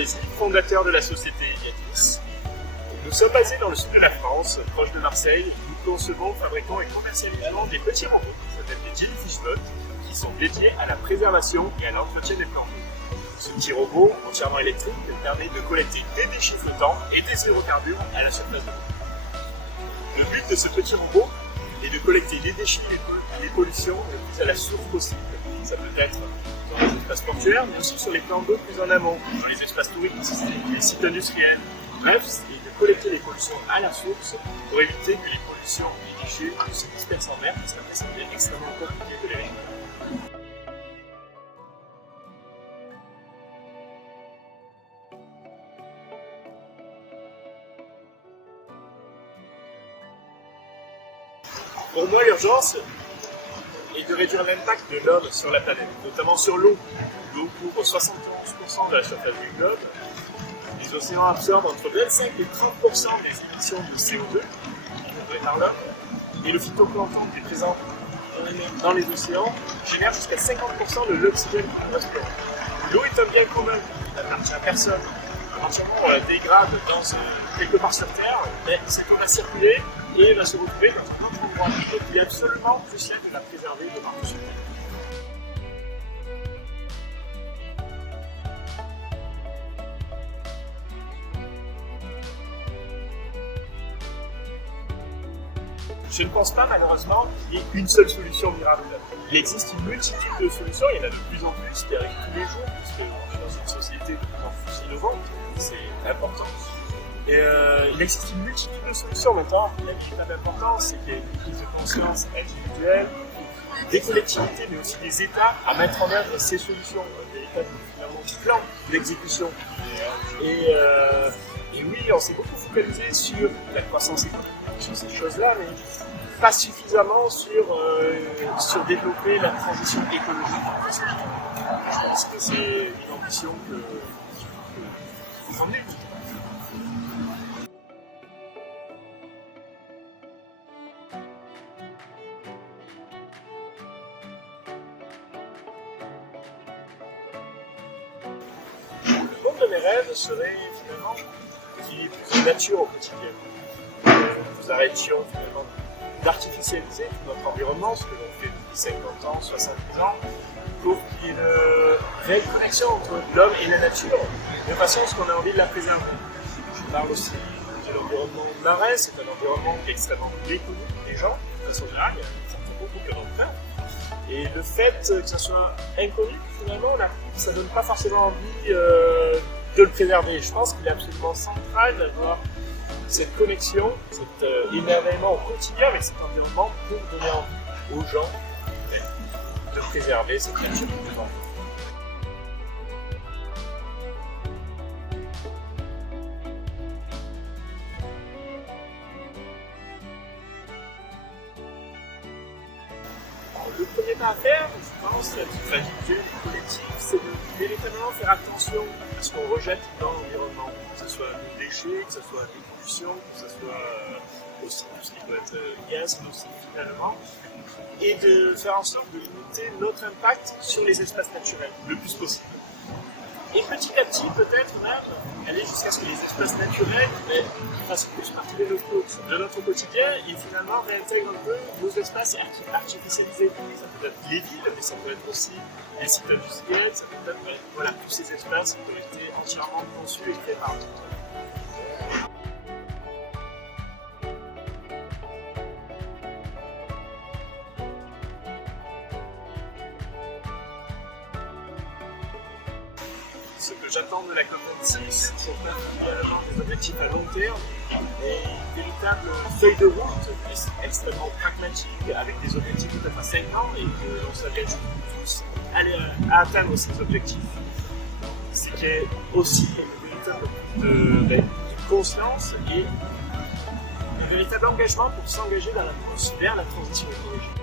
les fondateurs de la société Iliadis. Nous sommes basés dans le sud de la France, proche de Marseille. Nous concevons, fabriquons et commercialisons des petits robots qui s'appellent des Jellyfishbots, qui sont dédiés à la préservation et à l'entretien des plantes. Ce petit robot entièrement électrique permet de collecter des déchets flottants et des hydrocarbures à la surface de l'eau. Le but de ce petit robot est de collecter les déchets et les pollutions le plus à la source possible. Ça peut être dans les espaces portuaires, mais aussi sur les plans d'eau plus en amont, dans les espaces touristiques, les sites industriels. Bref, c'est de collecter les pollutions à la source pour éviter que les pollutions et les déchets se dispersent en mer, parce qu'après ça devient extrêmement compliqué de les récupérer. Pour moi, l'urgence est de réduire l'impact de l'homme sur la planète, notamment sur l'eau. L'eau couvre 71% de la surface du globe. Les océans absorbent entre 25 et 30% des émissions de CO2 générées par l'homme. Et le phytoplancton qui est présent dans les océans génère jusqu'à 50% de l'oxygène que nous respirons. L'eau est un bien commun, il n'appartient à personne. Entièrement dégrade quelque part sur Terre, mais c'est qu'on va circuler et va se retrouver dans un autre endroit. Donc il est absolument crucial de la préserver de partout sur Terre. Je ne pense pas malheureusement qu'il y ait une seule solution miracle. Il existe une multitude de solutions, il y en a de plus en plus, qui arrivent tous les jours, puisqu'on est dans une société de plus en plus innovante, c'est important. Et il existe une multitude de solutions maintenant. La véritable importance, c'est qu'il y ait une prise de conscience individuelle, des collectivités, mais aussi des États, à mettre en œuvre ces solutions, un véritable plan d'exécution. Et oui, on s'est beaucoup focalisé sur la croissance économique, sur ces choses-là, mais pas suffisamment sur développer la transition écologique. Je pense que c'est une ambition que vous emmenez. Le monde de mes rêves serait finalement qu'il y ait plus de nature au quotidien. Nous arrêtions finalement d'artificialiser tout notre environnement, ce que l'on fait depuis 50 ans, 70 ans, pour qu'il y ait une réelle connexion entre l'homme et la nature, de façon à ce qu'on a envie de la préserver. Je parle aussi de l'environnement marin, c'est un environnement qui est extrêmement méconnu des gens, de façon générale, il y a beaucoup que d'entre eux. Et le fait que ça soit inconnu, finalement, ça ne donne pas forcément envie de le préserver. Je pense qu'il est absolument central d'avoir cette connexion, cet émerveillement au quotidien avec cet environnement pour donner envie aux gens de préserver cette nature vivante. Le premier pas à faire, je pense, la petite fragilité collective, c'est de véritablement faire attention à ce qu'on rejette dans l'environnement, que ce soit nos déchets, que ce soit les pollutions, que ce soit aussi tout ce qui doit être gaz, aussi finalement, et de faire en sorte de limiter notre impact sur les espaces naturels le plus possible. Et petit à petit, peut-être même, aller jusqu'à ce que les espaces naturels fassent plus partie de notre quotidien et finalement réintègrent un peu nos espaces artificialisés. Ça peut être les villes, mais ça peut être aussi les sites industriels, ça peut être tous ces espaces qui ont été entièrement conçus et créés par l'homme. Ce que j'attends de la COP26 sont particulièrement des objectifs à long terme et une véritable feuille de route extrêmement pragmatique avec des objectifs peut-être à 5 ans et que l'on s'engage tous à atteindre ces objectifs. C'est qu'il y ait aussi une véritable conscience et un véritable engagement pour s'engager vers la transition écologique.